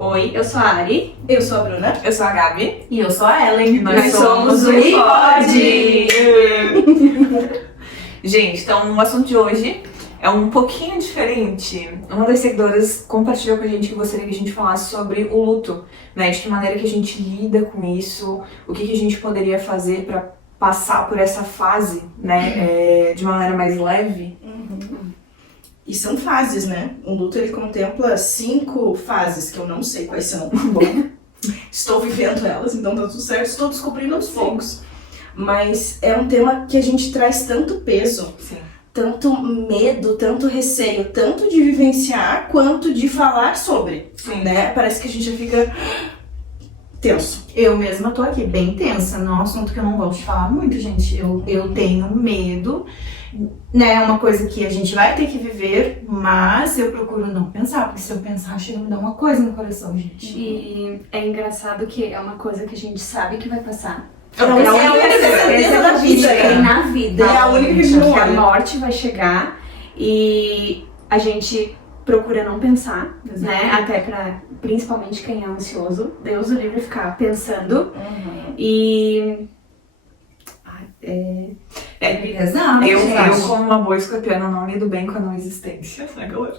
Oi, eu sou a Ari. Eu sou a Bruna. Eu sou a Gabi. E eu sou a Ellen. E nós somos o iPod! Gente, então o assunto de hoje é um pouquinho diferente. Uma das seguidoras compartilhou com a gente que gostaria que a gente falasse sobre o luto, né? De que maneira que a gente lida com isso, o que a gente poderia fazer para passar por essa fase, né? De uma maneira mais leve. E são fases, né? O luto, ele contempla 5 fases, que eu não sei quais são. Bom, estou vivendo elas, então tá tudo certo. Estou descobrindo aos poucos. Mas é um tema que a gente traz tanto peso, Sim. tanto medo, tanto receio, tanto de vivenciar, quanto de falar sobre, né? Parece que a gente já fica tenso. Eu mesma tô aqui bem tensa, não é um assunto que eu não gosto de falar muito, gente. Eu tenho medo, né? É uma coisa que a gente vai ter que viver, mas eu procuro não pensar, porque se eu pensar, chega a me dar uma coisa no coração, gente. E é engraçado que é uma coisa que a gente sabe que vai passar. É a única certeza da vida, que tem né? na vida. É a única que a gente não Que a olha. morte vai chegar e a gente procura não pensar, né? Até pra, principalmente quem é ansioso, Deus o livre ficar pensando. E... É pesado, eu, gente. como uma boa escorpiana, não lido bem com a não existência, né, galera?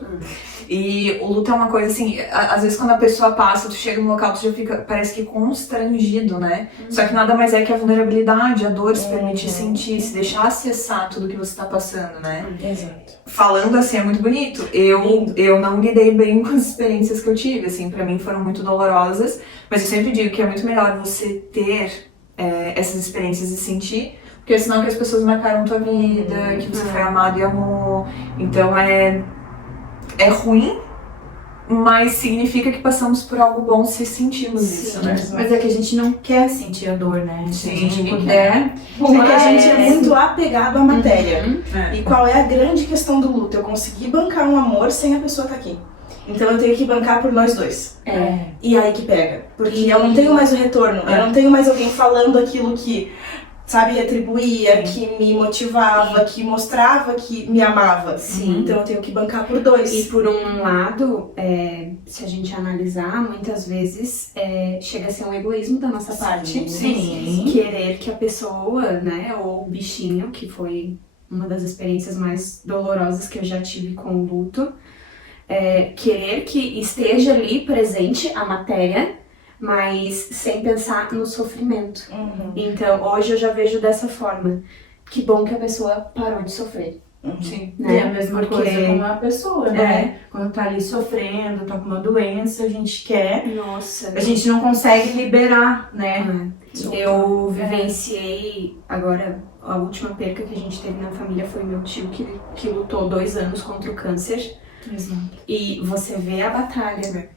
E o luto é uma coisa assim, às vezes quando a pessoa passa, tu chega no local, tu já fica, parece que constrangido, né? Só que nada mais é que a vulnerabilidade, a dor se permitir sentir, se deixar acessar tudo que você tá passando, né? Exato. Falando assim é muito bonito. Eu não lidei bem com as experiências que eu tive, assim, pra mim foram muito dolorosas, mas eu sempre digo que é muito melhor você ter essas experiências e sentir, porque senão que as pessoas marcaram tua vida, que você foi amado e amou. Então é ruim, mas significa que passamos por algo bom se sentimos isso, né? Mas é que a gente não quer sentir a dor, né? Se a gente ninguém puder. É que a gente é muito apegado à matéria. É. E qual é a grande questão do luto? Eu consegui bancar um amor sem a pessoa estar aqui. Então eu tenho que bancar por nós dois. E aí que pega. Porque eu não tenho mais o retorno. Eu não tenho mais alguém falando aquilo que, sabe, retribuía, que me motivava, que mostrava que me amava. Sim. Então eu tenho que bancar por dois. E por um lado, se a gente analisar, muitas vezes chega a ser um egoísmo da nossa parte. Sim. Querer que a pessoa, né, ou o bichinho, que foi uma das experiências mais dolorosas que eu já tive com o luto, querer que esteja ali presente a matéria, mas sem pensar no sofrimento. Então, hoje eu já vejo dessa forma. Que bom que a pessoa parou de sofrer. Sim. Né? É a mesma Porque- coisa com a pessoa, né? Quando tá ali sofrendo, tá com uma doença, a gente quer. Nossa, A gente não consegue liberar, né? eu vivenciei agora, a última perca que a gente teve na família foi meu tio que lutou 2 anos contra o câncer. Exato. E você vê a batalha,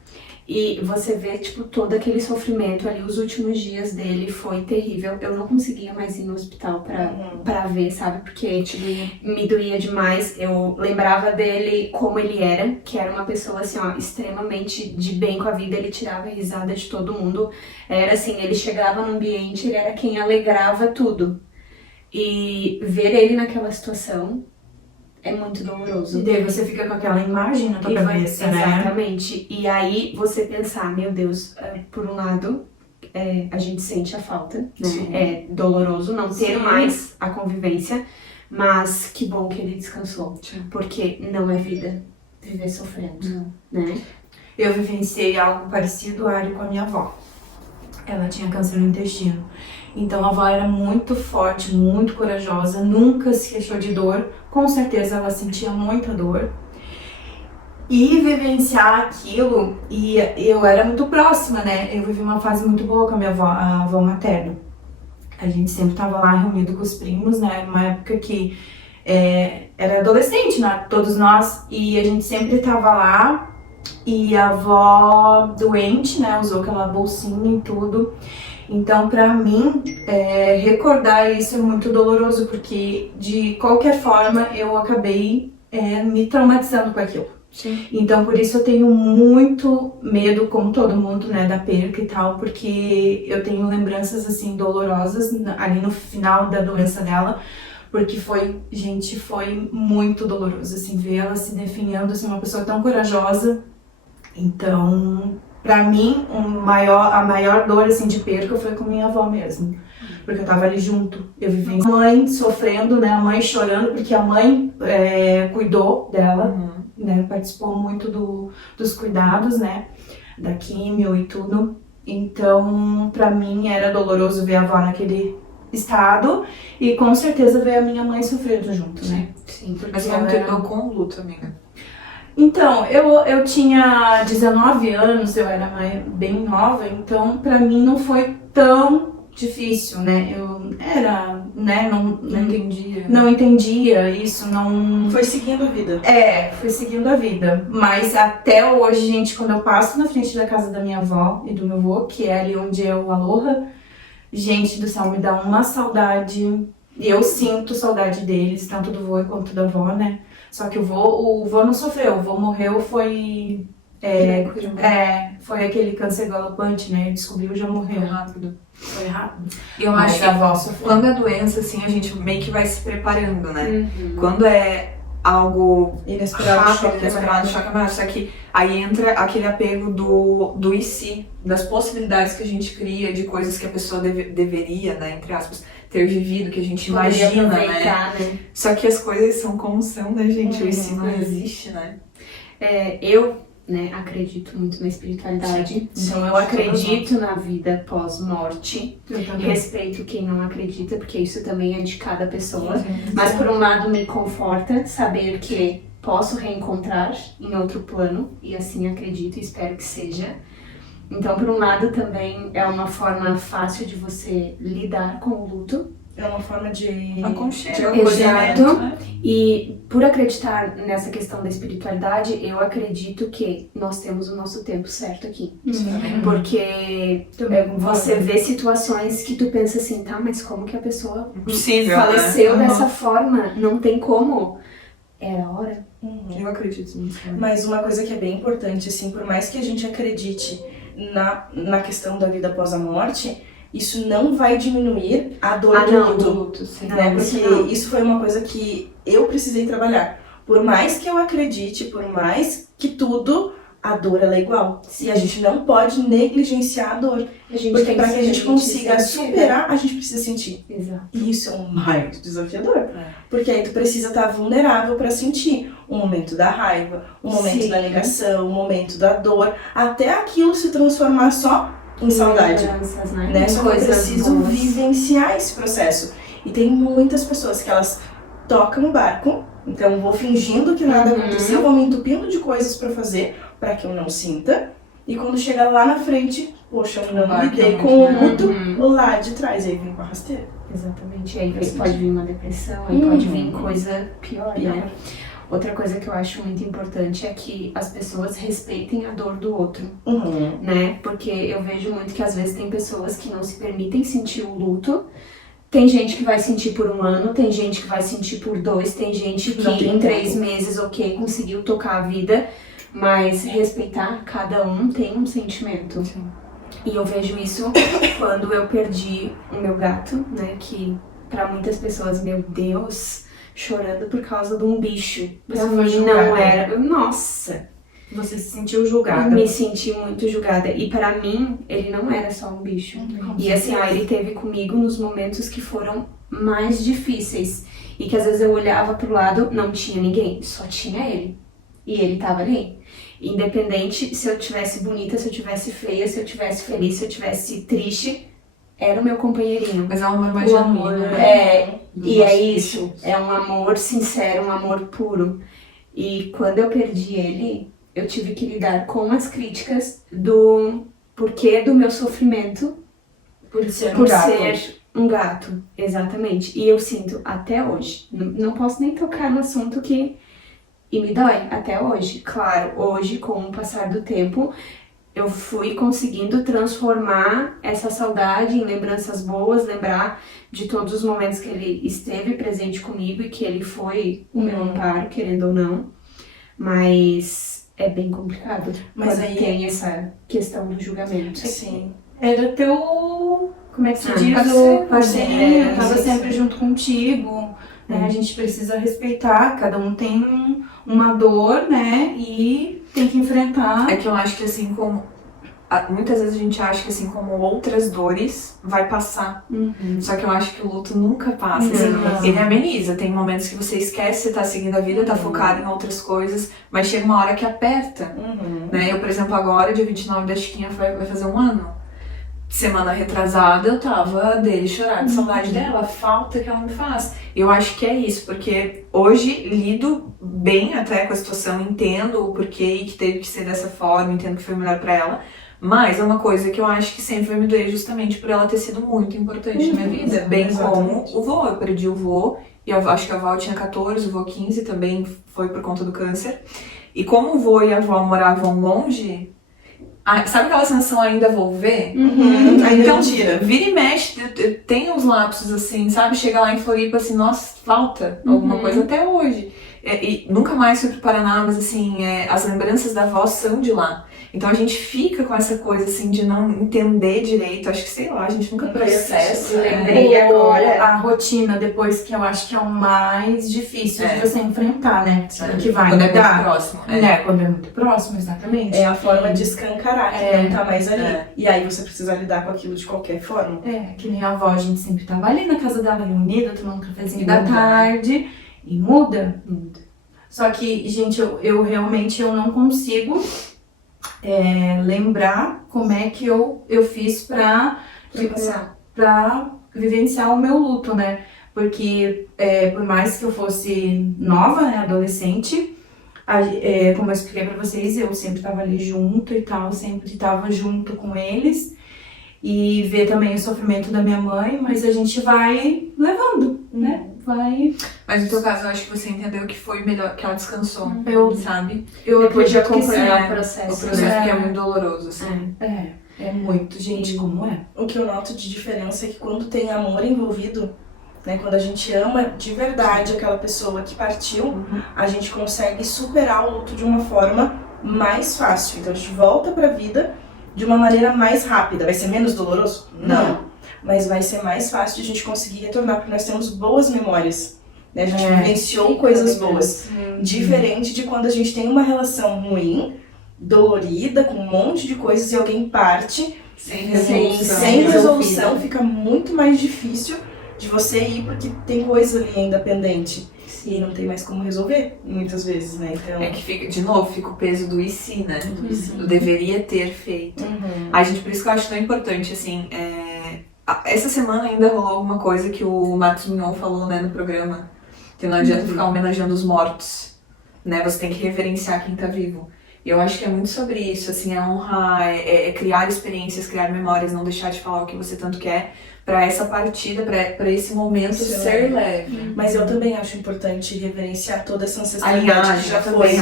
e você vê, tipo, todo aquele sofrimento ali, os últimos dias dele foi terrível. Eu não conseguia mais ir no hospital pra ver, sabe? Porque me doía demais. Eu lembrava dele como ele era, que era uma pessoa, assim, ó, extremamente de bem com a vida. Ele tirava a risada de todo mundo. Era assim, ele chegava no ambiente, ele era quem alegrava tudo. E ver ele naquela situação é muito doloroso. E daí você fica com aquela imagem na tua E vai- cabeça, né? Exatamente. E aí você pensar, meu Deus, por um lado, a gente sente a falta, né? Sim. É doloroso não ter Sim. mais a convivência, mas que bom que ele descansou. Sim. Porque não é vida viver sofrendo, né? Eu vivenciei algo parecido, Ari, com a minha avó. Ela tinha câncer no intestino. Então a avó era muito forte, muito corajosa, nunca se queixou de dor. Com certeza ela sentia muita dor. E vivenciar aquilo, e eu era muito próxima, né? Eu vivi uma fase muito boa com a minha avó, a avó materna. A gente sempre tava lá reunido com os primos, né? Uma época que era adolescente, né? Todos nós, e a gente sempre tava lá. E a avó doente, né, usou aquela bolsinha e tudo. Então, pra mim, recordar isso é muito doloroso, porque de qualquer forma eu acabei me traumatizando com aquilo. Sim. Então, por isso eu tenho muito medo, como todo mundo, né, da perca e tal, porque eu tenho lembranças, assim, dolorosas ali no final da doença dela. Porque foi muito doloroso, assim, ver ela se definhando, assim, uma pessoa tão corajosa. Então, Pra mim, a maior dor assim, de perca foi com minha avó mesmo. Porque eu tava ali junto. Eu vivi com a mãe sofrendo, né? A mãe chorando, porque a mãe cuidou dela, né? Participou muito dos cuidados, né? Da químio e tudo. Então, pra mim, era doloroso ver a avó naquele estado. E com certeza ver a minha mãe sofrendo junto, né? Sim, porque Mas como tu lidou com o luto, amiga? Então, eu tinha 19 anos, eu era bem nova, então pra mim não foi tão difícil, né? Eu era, né, não entendia. Não entendia isso, não... Foi seguindo a vida. Foi seguindo a vida. Mas até hoje, gente, quando eu passo na frente da casa da minha avó e do meu avô, que é ali onde é o Aloha, gente do céu, me dá uma saudade. E eu sinto saudade deles, tanto do vô quanto da avó, né? Só que o vô não sofreu, o vô morreu foi aquele câncer galopante, né? Ele descobriu e já morreu. Foi rápido. E eu acho que a avó sofreu. quando é doença, assim, a gente meio que vai se preparando, né? Quando é algo Inesperado, choque maior, só que aí entra aquele apego do e se, das possibilidades que a gente cria, de coisas que a pessoa deveria, né, entre aspas, ter vivido, que a gente imagina, né? Só que as coisas são como são, né, gente? O e se não existe, né? Eu, né, acredito muito na espiritualidade, então eu acredito na vida pós-morte. Respeito quem não acredita, porque isso também é de cada pessoa. Mas por um lado me conforta saber que posso reencontrar em outro plano, e assim acredito e espero que seja. Então, por um lado, também é uma forma fácil de você lidar com o luto. É uma forma de aconchego. Exato. E por acreditar nessa questão da espiritualidade, eu acredito que nós temos o nosso tempo certo aqui. Porque você vê situações que tu pensa assim, tá, mas como que a pessoa faleceu dessa forma? Não tem como. Era a hora. Eu acredito nisso. Mas uma coisa que é bem importante, assim, por mais que a gente acredite na questão da vida após a morte, isso não vai diminuir a dor do luto, né? Porque isso foi uma coisa que eu precisei trabalhar. Por mais que eu acredite, por mais que tudo, a dor ela é igual. Sim. E a gente não pode negligenciar a dor. Porque para que a gente consiga superar, a gente precisa sentir. Exato. E isso é o mais desafiador. Porque aí tu precisa estar vulnerável para sentir o momento da raiva, o momento da negação, o momento da dor, até aquilo se transformar só em saudade. Né? Só que eu preciso vivenciar esse processo. E tem muitas pessoas que elas tocam o barco, então eu vou fingindo que nada aconteceu, vou me entupindo de coisas pra fazer, pra que eu não sinta. E quando chega lá na frente, poxa, eu não lidei com o luto lá de trás, aí vem com a rasteira. Exatamente, aí pode vir uma depressão, aí pode vir coisa pior, né? Outra coisa que eu acho muito importante é que as pessoas respeitem a dor do outro, né? Porque eu vejo muito que às vezes tem pessoas que não se permitem sentir o luto. Tem gente que vai sentir por 1 ano, tem gente que vai sentir por 2, tem gente que em 3 meses, conseguiu tocar a vida, mas respeitar, cada um tem um sentimento. Sim. E eu vejo isso quando eu perdi o meu gato, né? Que pra muitas pessoas, meu Deus, chorando por causa de um bicho. Pra mim não era. Nossa! Você se sentiu julgada? Eu me senti muito julgada. E pra mim, ele não era só um bicho. E assim, ele teve comigo nos momentos que foram mais difíceis. E que às vezes eu olhava pro lado, não tinha ninguém, só tinha ele. E ele tava ali. Independente se eu tivesse bonita, se eu tivesse feia, se eu tivesse feliz, se eu tivesse triste, era o meu companheirinho. Mas é um amor mais genuíno, né? E é isso. É um amor sincero, um amor puro. E quando eu perdi ele, eu tive que lidar com as críticas do porquê do meu sofrimento por ser um gato. Exatamente. E eu sinto até hoje. Não posso nem tocar no assunto e me dói até hoje. Claro, hoje, com o passar do tempo, eu fui conseguindo transformar essa saudade em lembranças boas, lembrar de todos os momentos que ele esteve presente comigo e que ele foi o meu amparo, querendo ou não. Mas é bem complicado. Mas aí tem essa questão do julgamento. Sim. Era teu, como é que se diz? Parceiro, tava sempre junto contigo. Né? A gente precisa respeitar, cada um tem uma dor, né? E tem que enfrentar. É que eu acho que assim como muitas vezes a gente acha que assim como outras dores vai passar. Só que eu acho que o luto nunca passa. Assim, ele ameniza. Tem momentos que você esquece, você tá seguindo a vida, tá focado em outras coisas, mas chega uma hora que aperta. Né? Eu, por exemplo, agora, dia 29 da Chiquinha, vai fazer um ano. Semana retrasada eu tava dele chorar de saudade dela, a falta que ela me faz. Eu acho que é isso, porque hoje lido bem até com a situação, entendo o porquê e que teve que ser dessa forma, entendo que foi melhor pra ela. Mas é uma coisa que eu acho que sempre vai me doer justamente por ela ter sido muito importante na minha vida. Bem como o vô, eu perdi o vô, e eu acho que a avó tinha 14, o vô 15, também foi por conta do câncer. E como o vô e a avó moravam longe... sabe aquela sensação ainda vou ver? Então tira. Vira e mexe, tem uns lapsos assim, sabe? Chega lá em Floripa assim, nossa, falta alguma coisa até hoje. E nunca mais fui pro Paraná, mas assim, as lembranças da avó são de lá. Então a gente fica com essa coisa assim de não entender direito, acho que sei lá, a gente nunca processa. Lembrei agora. A rotina depois, que eu acho que é o mais difícil de você enfrentar, né? Sim. Que vai Quando é mudar. muito próximo. Quando é muito próximo, exatamente. É a forma de escancarar que não tá mais ali. E aí você precisa lidar com aquilo de qualquer forma. Que nem a avó, a gente sempre tava ali na casa dela, reunida, tomando um cafezinho E da muda, tarde. E muda. Só que, gente, eu realmente não consigo lembrar como é que eu fiz pra vivenciar o meu luto, né? Porque por mais que eu fosse nova, né, adolescente, como eu expliquei pra vocês, eu sempre tava ali junto e tal, sempre tava junto com eles. E ver também o sofrimento da minha mãe, mas a gente vai levando, né? Mas no teu caso, eu acho que você entendeu que foi melhor, que ela descansou, sabe? Eu Depois de acredito que sim. acompanhar o processo. O processo que é muito doloroso, assim. É muito, gente, como é. O que eu noto de diferença é que quando tem amor envolvido, né, quando a gente ama de verdade aquela pessoa que partiu, a gente consegue superar o luto de uma forma mais fácil. Então a gente volta pra vida de uma maneira mais rápida. Vai ser menos doloroso? Não. Mas vai ser mais fácil de a gente conseguir retornar, porque nós temos boas memórias. Né? A gente vivenciou coisas boas. Diferente de quando a gente tem uma relação ruim, dolorida, com um monte de coisas e alguém parte Sem resolução, fica muito mais difícil de você ir, porque tem coisa ali ainda pendente. E não tem mais como resolver, muitas vezes, né? Então... É que fica, de novo, fica o peso do e se, né? Do deveria ter feito. A gente, por isso que eu acho tão importante, assim, essa semana ainda rolou alguma coisa que o Marcos Mignon falou, né, no programa, que não adianta ficar homenageando os mortos, né? Você tem que reverenciar quem tá vivo. E eu acho que é muito sobre isso, assim, é honrar, criar experiências, criar memórias, não deixar de falar o que você tanto quer, pra essa partida, pra esse momento ser leve. Mas eu também acho importante reverenciar toda essa ancestralidade que já foi,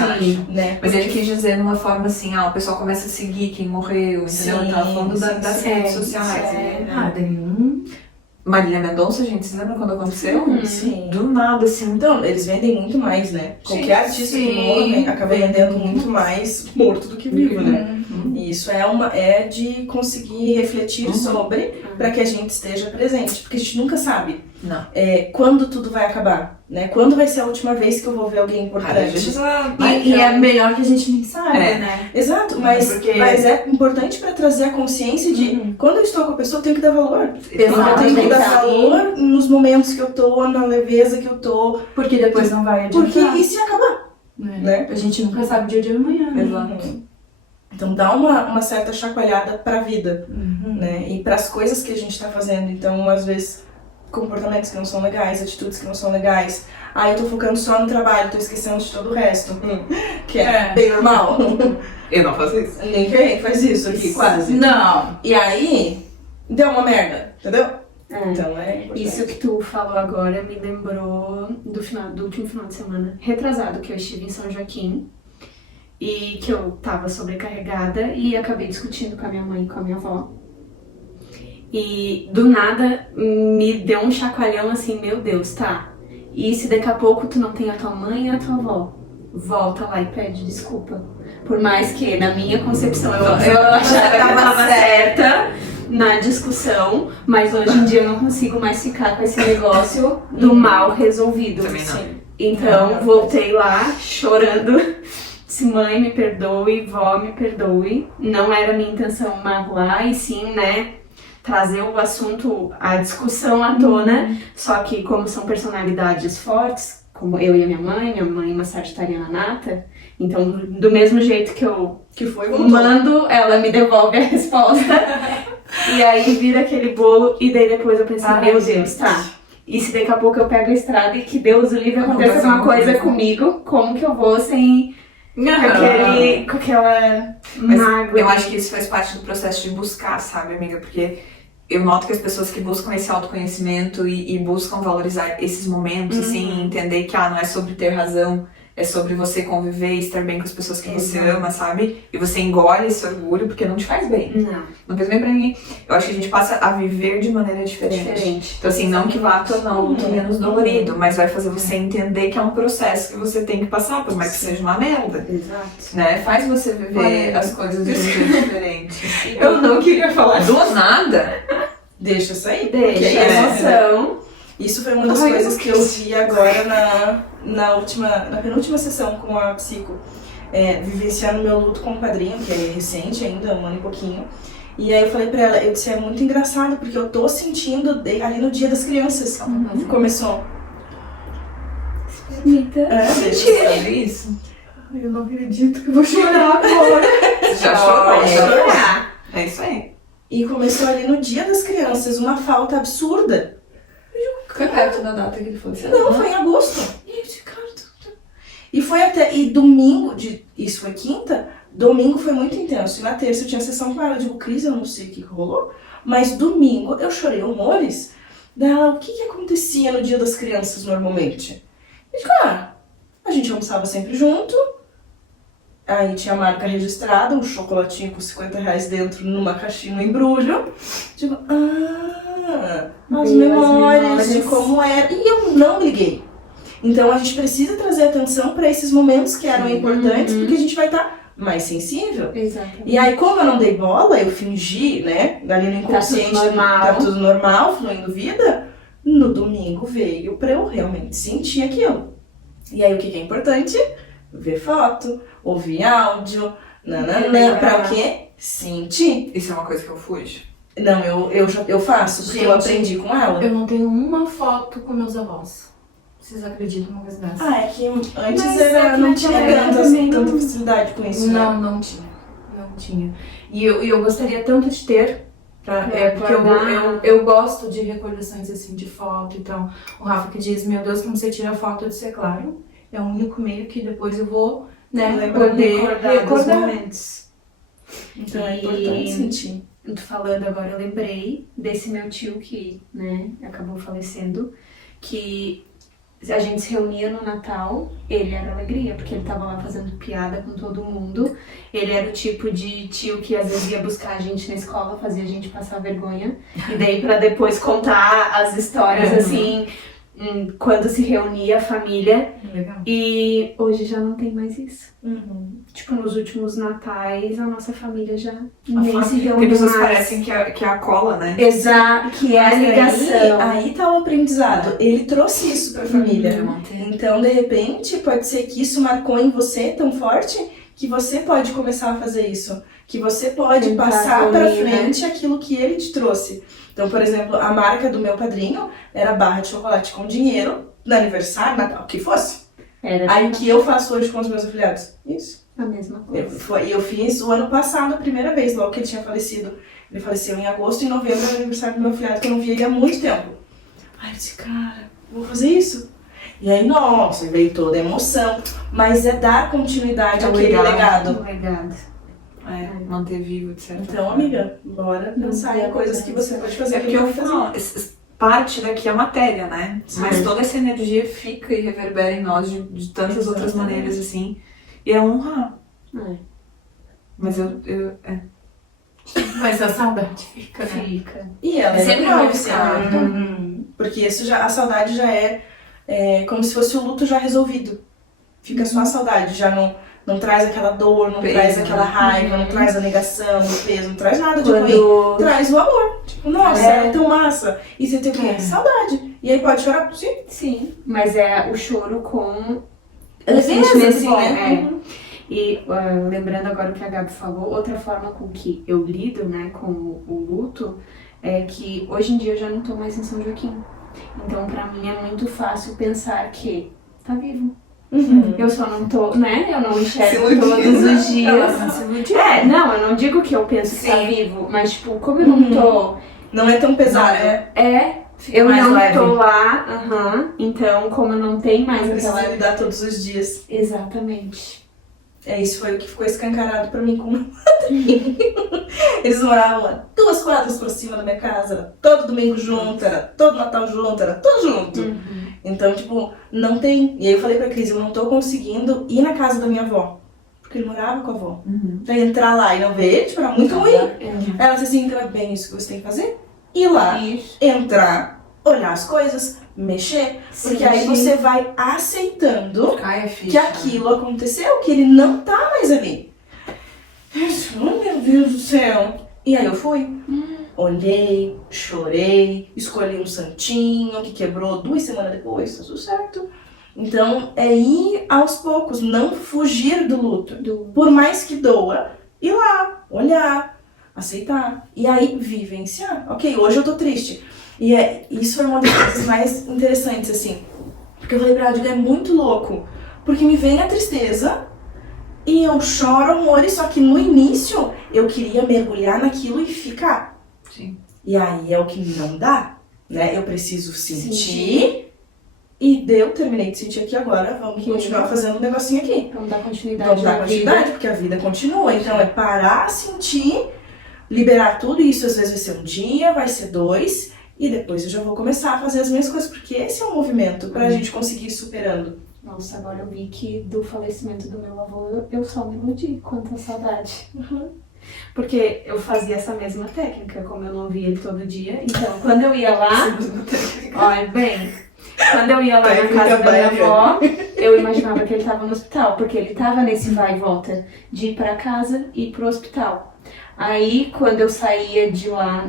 né? Mas ele quis dizer numa forma assim, o pessoal começa a seguir quem morreu, entendeu? Ele tava falando das redes sociais. Marília Mendonça, gente, vocês lembram quando aconteceu? Sim. Do nada, assim. Então, eles vendem muito mais, né? Qualquer artista que morre acaba vendendo muito mais morto do que vivo, né? E isso é de conseguir refletir sobre, para que a gente esteja presente, porque a gente nunca sabe quando tudo vai acabar, né? Quando vai ser a última vez que eu vou ver alguém importante. E é melhor que a gente nem saiba, né? Exato, mas é importante para trazer a consciência de quando eu estou com a pessoa, eu tenho que dar valor. Eu tenho que dar valor nos momentos que eu tô, na leveza que eu tô. Porque depois não vai adiantar. Porque e se acabar? Né? A gente nunca sabe o dia de amanhã. Exato. Então dá uma certa chacoalhada pra vida, né? E pras coisas que a gente tá fazendo. Então, às vezes, comportamentos que não são legais, atitudes que não são legais. Eu tô focando só no trabalho, tô esquecendo de todo o resto. Que é bem normal. Eu não faço isso. Ninguém faz isso aqui, quase. Não. E aí, deu uma merda, entendeu? Então isso que tu falou agora me lembrou do último final de semana retrasado, que eu estive em São Joaquim. E que eu tava sobrecarregada e acabei discutindo com a minha mãe e com a minha avó. E do nada me deu um chacoalhão assim, meu Deus, tá. E se daqui a pouco tu não tem a tua mãe e a tua avó, volta lá e pede desculpa. Por mais que na minha concepção eu achava que eu tava certa na discussão, mas hoje em dia eu não consigo mais ficar com esse negócio do mal resolvido. Também não. Então voltei lá chorando. disse, mãe, me perdoe, vó, me perdoe. Não era minha intenção magoar, e sim, né, trazer o assunto, a discussão à tona. Só que como são personalidades fortes, como eu e a minha mãe uma sagitariana nata, então do mesmo jeito que eu mando, ela me devolve a resposta. E aí vira aquele bolo, e daí depois eu pensei, meu Deus, tá. E se daqui a pouco eu pego a estrada e que Deus o livre aconteça alguma coisa comigo, como que eu vou sem com aquela mágoa? Eu acho que isso faz parte do processo de buscar, sabe, amiga? Porque eu noto que as pessoas que buscam esse autoconhecimento e buscam valorizar esses momentos, assim, entender que não é sobre ter razão, é sobre você conviver e estar bem com as pessoas que você ama, sabe? E você engole esse orgulho porque não te faz bem. Não faz bem pra ninguém. Eu acho que a gente passa a viver de maneira diferente. Então, assim, não que vá tornar o luto menos dolorido, mas vai fazer você entender que é um processo que você tem que passar, por mais que seja uma merda. Exato. Né? Faz você viver as coisas de um jeito diferente. Eu não queria falar do nada. Deixa sair. Deixa a emoção. Isso foi uma das coisas que eu vi agora na penúltima sessão com a psico. Vivenciando meu luto com o padrinho, que é recente ainda, 1 ano e pouquinho. E aí eu falei pra ela, eu disse, é muito engraçado, porque eu tô sentindo ali no Dia das Crianças. Começou. Rita. Mentira. Isso. Ai, eu não acredito que eu vou chorar agora. Já chorou, É isso aí. E começou ali no Dia das Crianças, uma falta absurda. Foi perto da data que ele falou assim. Não, foi em agosto. E foi até. E domingo, isso foi quinta, domingo foi muito intenso. E na terça eu tinha sessão com ela. Eu digo, Cris, eu não sei o que rolou, mas domingo eu chorei horrores. Dela, o que acontecia no Dia das Crianças normalmente? E digo, a gente almoçava sempre junto. Aí tinha a marca registrada, um chocolatinho com R$50 dentro numa caixinha, no embrulho. Digo, as memórias de como era. E eu não liguei. Então a gente precisa trazer atenção para esses momentos que eram importantes, porque a gente vai estar mais sensível. Exatamente. E aí, como eu não dei bola, eu fingi, né? Ali no inconsciente, tá tudo normal, fluindo vida. No domingo veio pra eu realmente sentir aquilo. E aí, o que é importante? Ver foto, ouvir áudio, pra o quê? Sentir. Isso é uma coisa que eu fujo. Não, eu faço, porque eu aprendi com ela. Eu não tenho uma foto com meus avós. Vocês acreditam numa coisa dessa? É que antes não tinha tanta facilidade com isso, né? Não tinha. E eu gostaria tanto de ter, porque eu gosto de recordações assim, de foto. Então, o Rafa que diz, meu Deus, como você tira foto, eu disse, é claro. É o único meio que depois eu vou, poder recordar. Momentos. Então é importante sentir. Eu tô falando agora, eu lembrei desse meu tio que, né, acabou falecendo, que a gente se reunia no Natal, ele era alegria, porque ele tava lá fazendo piada com todo mundo. Ele era o tipo de tio que às vezes ia buscar a gente na escola, fazia a gente passar vergonha, e daí pra depois contar as histórias, assim, quando se reunia a família. Legal. E hoje já não tem mais isso. Tipo, nos últimos natais, a nossa família já nem se reúne Tem pessoas que mais. parecem que é a cola, né? Exato, que é a ligação. Aí tá o aprendizado. Ele trouxe isso pra família. Manter. Então, de repente, pode ser que isso marcou em você tão forte que você pode começar a fazer isso. Que você pode Tentar passar pra reunir, frente aquilo que ele te trouxe. Então, por exemplo, a marca do meu padrinho era barra de chocolate com dinheiro, no aniversário, Natal, o que fosse. Aí o que eu faço hoje com os meus afiliados? Isso. A mesma coisa. Eu fiz o ano passado, a primeira vez, logo que ele tinha falecido. Ele faleceu em agosto e em novembro, era o aniversário do meu afiliado, que eu não via ele há muito tempo. Aí eu disse, cara, vou fazer isso. E aí, nossa, veio toda a emoção. Mas é dar continuidade àquele legado. Um legado. Manter vivo, etc. Então, amiga, bora pensar em coisas que você pode fazer. É porque eu falo, parte daqui é matéria, né? Sim. Mas toda essa energia fica e reverbera em nós de tantas outras maneiras, assim. E é honrar. Mas Mas a saudade fica, né? Fica. E ela Sempre normal, vai ficar. Porque isso a saudade já é como se fosse o luto já resolvido. Fica só a saudade, já não traz aquela dor, não Peso, traz aquela né? raiva, não traz a negação, o peso, não traz nada de ruim. Traz o amor. Tipo, nossa, é tão massa. E você tem o quê? Saudade. E aí pode chorar? Sim. Sim, mas é o choro com Leveza, sentimento assim, bom, né? E lembrando agora o que a Gabi falou, outra forma com que eu lido, né, com o luto, é que hoje em dia eu já não tô mais em São Joaquim. Então pra mim é muito fácil pensar que tá vivo. Eu só não tô, né? Eu não enxergo todos os dias. Não, eu não digo que eu penso que tá vivo, mas tipo, como eu não tô... Não é tão pesado. Eu mais não leve. tô lá, então como não tem mais Precisa aquela... lidar todos os dias. Exatamente. Isso foi o que ficou escancarado pra mim com o meu padrinho. Eles moravam a 2 quadras por cima da minha casa, era todo domingo junto, era todo Natal junto, era tudo junto. Então, tipo, não tem... E aí eu falei pra Cris, eu não tô conseguindo ir na casa da minha avó, porque ele morava com a avó. Pra entrar lá e não ver ele, tipo, era muito ruim. Ela disse assim, então é bem isso que você tem que fazer. Ir lá, entrar, olhar as coisas, mexer, porque aí você vai aceitando que aquilo aconteceu, que ele não tá mais ali. Oh, meu Deus do céu. E aí eu fui, olhei, chorei, escolhi um santinho que quebrou 2 semanas depois, tá tudo certo. Então é ir aos poucos, não fugir do luto. Por mais que doa, ir lá, olhar, aceitar. E aí vivenciar. Ok, hoje eu tô triste. E isso foi uma das coisas mais interessantes, assim. Porque eu falei pra ela, é muito louco. Porque me vem a tristeza e eu choro amores, só que no início eu queria mergulhar naquilo e ficar. Sim. E aí é o que não dá, né? Eu preciso sentir. E terminei de sentir aqui agora, vamos continuar fazendo um negocinho aqui. Vamos dar continuidade. Vamos dar continuidade, porque a vida continua. Então é parar, sentir, liberar tudo isso. Às vezes vai ser um dia, vai ser 2, e depois eu já vou começar a fazer as minhas coisas, porque esse é um movimento pra gente conseguir ir superando. Nossa, agora eu vi que do falecimento do meu avô eu só me iludi quanto a saudade. Porque eu fazia essa mesma técnica, como eu não via ele todo dia. Então, quando eu ia lá, olha bem, quando eu ia lá na casa da minha avó, eu imaginava que ele estava no hospital, porque ele estava nesse vai e volta de ir para casa e ir pro hospital. Aí, quando eu saía de lá,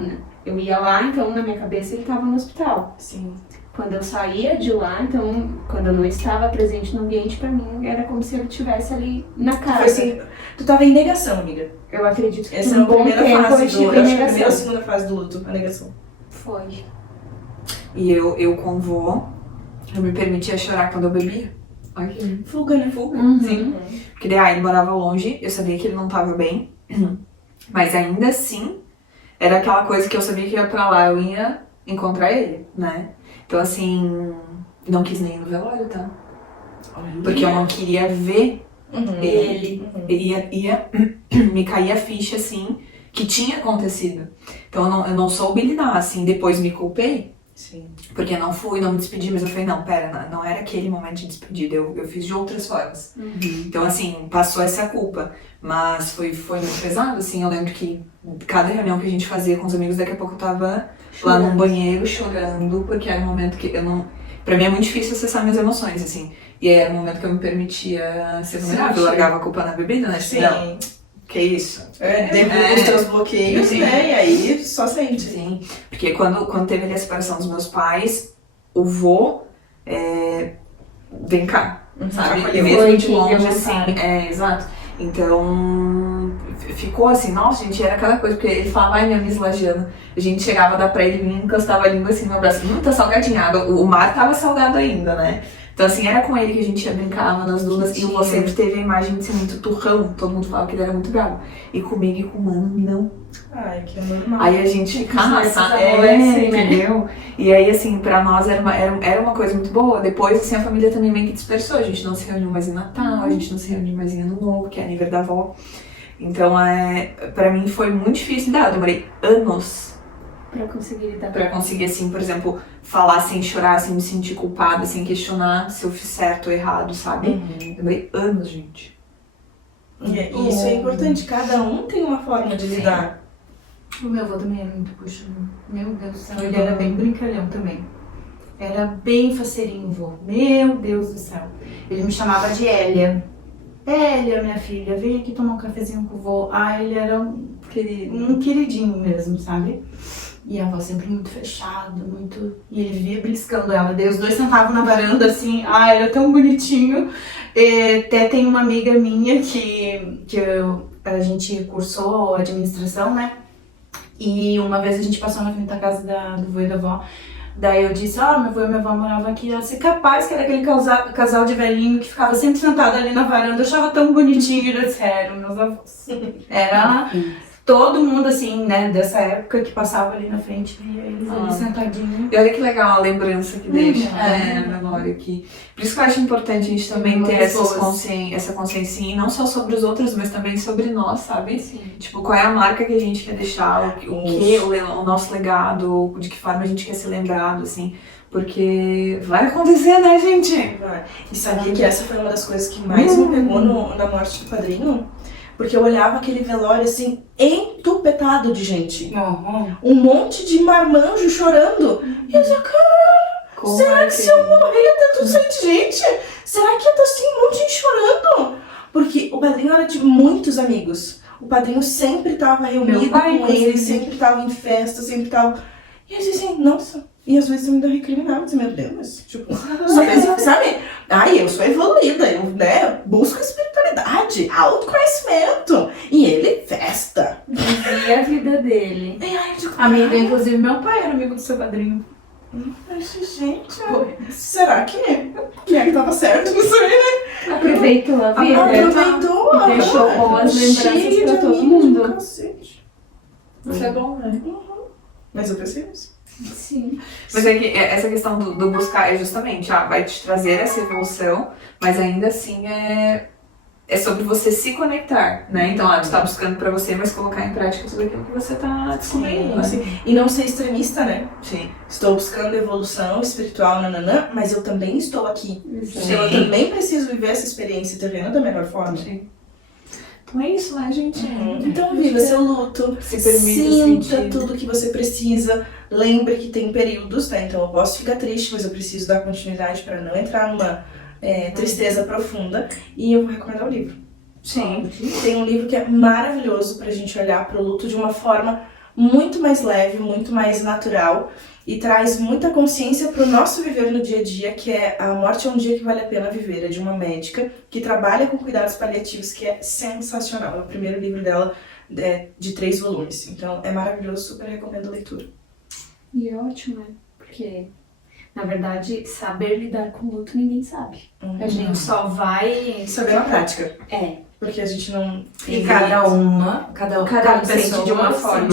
eu ia lá, então na minha cabeça ele estava no hospital. Sim. Quando eu saía de lá, então, quando eu não estava presente no ambiente, pra mim, era como se ele estivesse ali na casa. Foi assim, tu tava em negação, amiga. Eu acredito que Essa por é um a bom primeira tempo eu fase estive do... em Acho que a primeira ou a negação. segunda fase do luto, a negação. Foi. E eu com o vô, eu me permitia chorar quando eu bebia. Olha que lindo. Fuga, né? Fuga, Uhum. sim. Porque daí ele morava longe, eu sabia que ele não tava bem. Mas ainda assim, era aquela coisa que eu sabia que ia pra lá, eu ia encontrar ele, né? Então assim, não quis nem ir no velório, tá? Porque eu não queria ver ele. Ia me cair a ficha, assim, que tinha acontecido. Então eu não soube lidar, assim, depois me culpei. Sim. Porque eu não fui, não me despedi, mas eu falei, não, pera, não era aquele momento de despedida, eu fiz de outras formas. Então, assim, passou essa culpa, mas foi muito pesado, assim, eu lembro que cada reunião que a gente fazia com os amigos, daqui a pouco eu tava lá num banheiro chorando, porque era um momento que eu não... Pra mim é muito difícil acessar minhas emoções, assim, e aí era um momento que eu me permitia ser vulnerável, eu largava a culpa na bebida, né, tipo, não, que isso? Derruba os teus bloqueios, Sim. né? E aí só sente. Sim, porque quando teve ali a separação dos meus pais, o vô, vem cá, sabe? Acolheu. Mesmo Foi de que longe, deu assim, vontade. exato. Então, ficou assim, nossa, gente, era aquela coisa, porque ele falava, ai, minha Miss Lagiana, a gente chegava a dar pra ele, vinha, encostava a língua assim no meu braço, tá salgadinha, o mar tava salgado ainda, né? Então, assim, era com ele que a gente brincava nas dunas, e o vô sempre teve a imagem de ser muito turrão, todo mundo falava que ele era muito bravo. E comigo e com o mano, não. Ai, que é normal. Aí a gente ficava, sabe? assim, né? Entendeu? E aí, assim, pra nós era uma coisa muito boa. Depois, assim, a família também meio que dispersou. A gente não se reuniu mais em Natal, a gente não se reuniu mais em Ano Novo, que é aniversário da avó. Então, pra mim foi muito difícil lidar. Eu demorei anos Pra conseguir lidar. pra conseguir, assim, por exemplo, falar sem chorar, sem me sentir culpada, sem questionar se eu fiz certo ou errado, sabe? Demorei anos, gente. E isso é importante, cada um tem uma forma de lidar. O meu avô também era muito puxador. Meu Deus do céu, ele era bem brincalhão também. Era bem faceirinho, vô. Meu Deus do céu. Ele me chamava de Hélia. Hélia, minha filha, vem aqui tomar um cafezinho com o vô. Ah, ele era um queridinho mesmo, sabe? E a avó sempre muito fechada, muito... E ele vivia beliscando ela. Daí os dois sentavam na varanda, assim, era tão bonitinho. Até tem uma amiga minha a gente cursou administração, né? E uma vez a gente passou na frente da casa do vô e da avó. Daí eu disse, meu avô e minha avó moravam aqui. Ela disse, capaz que era aquele casal de velhinho que ficava sempre sentado ali na varanda. Eu achava tão bonitinho. E eu disse, eram meus avós. Era todo mundo, assim, né, dessa época que passava ali na frente, via eles ali sentadinhos. E olha que legal a lembrança que deixa, a memória aqui. Por isso que eu acho importante a gente também ter essa consciência, e não só sobre os outros, mas também sobre nós, sabe? Sim. Tipo, qual é a marca que a gente quer deixar, o nosso legado, de que forma a gente quer ser lembrado, assim. Porque vai acontecer, né, gente? Vai. E sabia que essa foi uma das coisas que mais me pegou na morte do padrinho? Porque eu olhava aquele velório, assim, entupetado de gente. Um monte de marmanjo chorando. E eu dizia, cara, será que se eu morrer ia ter tudo cheio de gente? Será que ia estar assim, um monte de gente chorando? Porque o padrinho era de muitos amigos. O padrinho sempre estava reunido com ele, sempre estava em festa, sempre estava... E eu dizia assim, nossa... E às vezes eu ainda recriminava, dizia, meu Deus, tipo, só pensa, sabe? Eu sou evoluída, eu, né, busco espiritualidade, autoconhecimento. E ele, festa. Vivia a vida dele. Amiga, inclusive, meu pai era amigo do seu padrinho. Gente, será que quem é que tava certo nisso aí, né? Aproveitou a vida. Aproveitou. Deixou boas lembranças pra todo mundo. Isso é bom, né? Mas eu pensei nisso. Sim. Mas é que essa questão do buscar é justamente, vai te trazer essa evolução, mas ainda assim é sobre você se conectar, né? Então, tu tá buscando pra você, mas colocar em prática tudo aquilo que você tá descobrindo, né? E não ser extremista, né? Sim. Estou buscando evolução espiritual, mas eu também estou aqui. Sim. Eu também preciso viver essa experiência terrena da melhor forma. Sim. Então é isso, né, gente? Então viva seu luto, Se permita sinta sentir. tudo que você precisa. Lembre que tem períodos, né? Então eu posso ficar triste, mas eu preciso dar continuidade para não entrar numa tristeza profunda. E eu vou recomendar o livro. Sim. Tem um livro que é maravilhoso pra gente olhar pro luto de uma forma muito mais leve, muito mais natural e traz muita consciência pro nosso viver no dia a dia, que é A Morte é um Dia que Vale a Pena Viver. É de uma médica que trabalha com cuidados paliativos, que é sensacional. É o primeiro livro dela de 3 volumes. Então é maravilhoso, super recomendo a leitura. E é ótimo, né? Porque, na verdade, saber lidar com o luto ninguém sabe. A gente só vai... Saber na prática. Porque a gente não... E cada um sente de uma forma.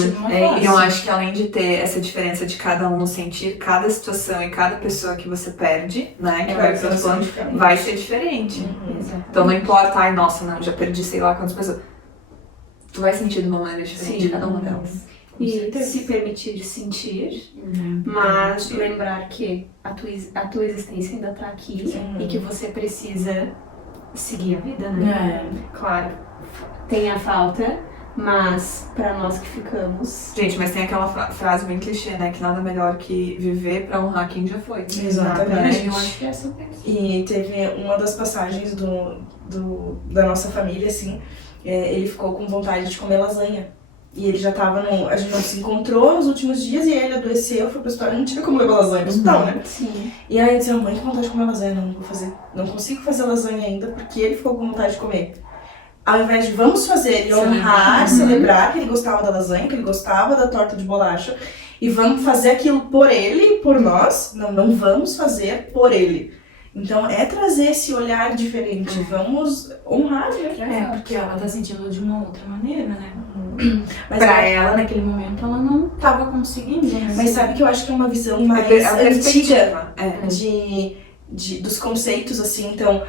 E eu acho que além de ter essa diferença de cada um no sentir, cada situação e cada pessoa que você perde, né, que vai pro plano, vai ser diferente. Então não importa, nossa, não, já perdi sei lá quantas pessoas. Tu vai sentir de uma maneira diferente de cada uma delas. E se permitir sentir, mas lembrar que a tua existência ainda tá aqui e que você precisa seguir a vida, né? Claro, tem a falta, mas pra nós que ficamos... Gente, mas tem aquela frase bem clichê, né? Que nada melhor que viver pra honrar quem já foi. Exatamente. Eu acho que é sobre isso. E teve uma das passagens da nossa família, assim, ele ficou com vontade de comer lasanha. E ele já tava a gente não se encontrou nos últimos dias e ele adoeceu, foi pro hospital, não tinha como levar lasanha pro hospital, né? Sim. E aí eu disse, mãe, que vontade de comer lasanha, não vou fazer. Não consigo fazer lasanha ainda porque ele ficou com vontade de comer. Ao invés de vamos fazer e honrar, celebrar que ele gostava da lasanha, que ele gostava da torta de bolacha, e vamos fazer aquilo por ele, por nós, não vamos fazer por ele. Então é trazer esse olhar diferente, vamos honrar, né? Porque ela tá sentindo de uma outra maneira, né? Mas pra ela, naquele momento, ela não tava conseguindo. Né? Mas sabe que eu acho que é uma visão mais antiga dos conceitos, assim. Então,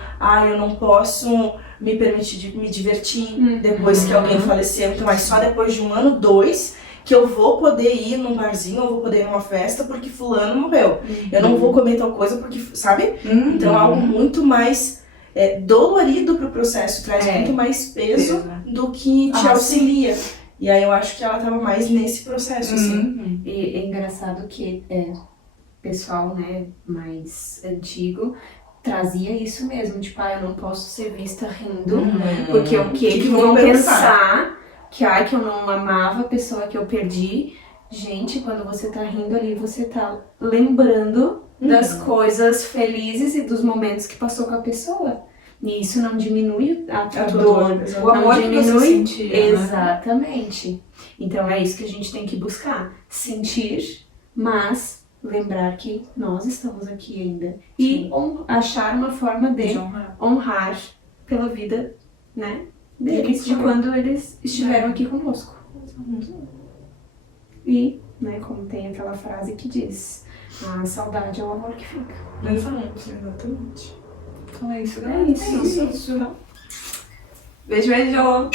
eu não posso me permitir me divertir depois que alguém faleceu. Então, só depois de 1 ano, 2... que eu vou poder ir num barzinho, eu vou poder ir numa festa porque fulano morreu. Eu não vou comer tal coisa porque, sabe? Então é algo muito mais dolorido pro processo, traz muito mais peso do que te auxilia. E aí eu acho que ela tava mais nesse processo, assim. E é engraçado que pessoal, né, mais antigo trazia isso mesmo, tipo, eu não posso ser vista rindo, porque o que vão pensar... que eu não amava a pessoa que eu perdi, Gente, quando você tá rindo ali, você tá lembrando das coisas felizes e dos momentos que passou com a pessoa. E isso não diminui a dor, O amor não que você diminui. sentia, né? Exatamente. Então é isso que a gente tem que buscar. Sentir, mas lembrar que nós estamos aqui ainda. E achar uma forma de honrar pela vida, né, deles, de quando eles estiveram aqui conosco. E, né, como tem aquela frase que diz, a saudade é o amor que fica. Exatamente. Então é isso, É galera. isso. Beijo, beijo!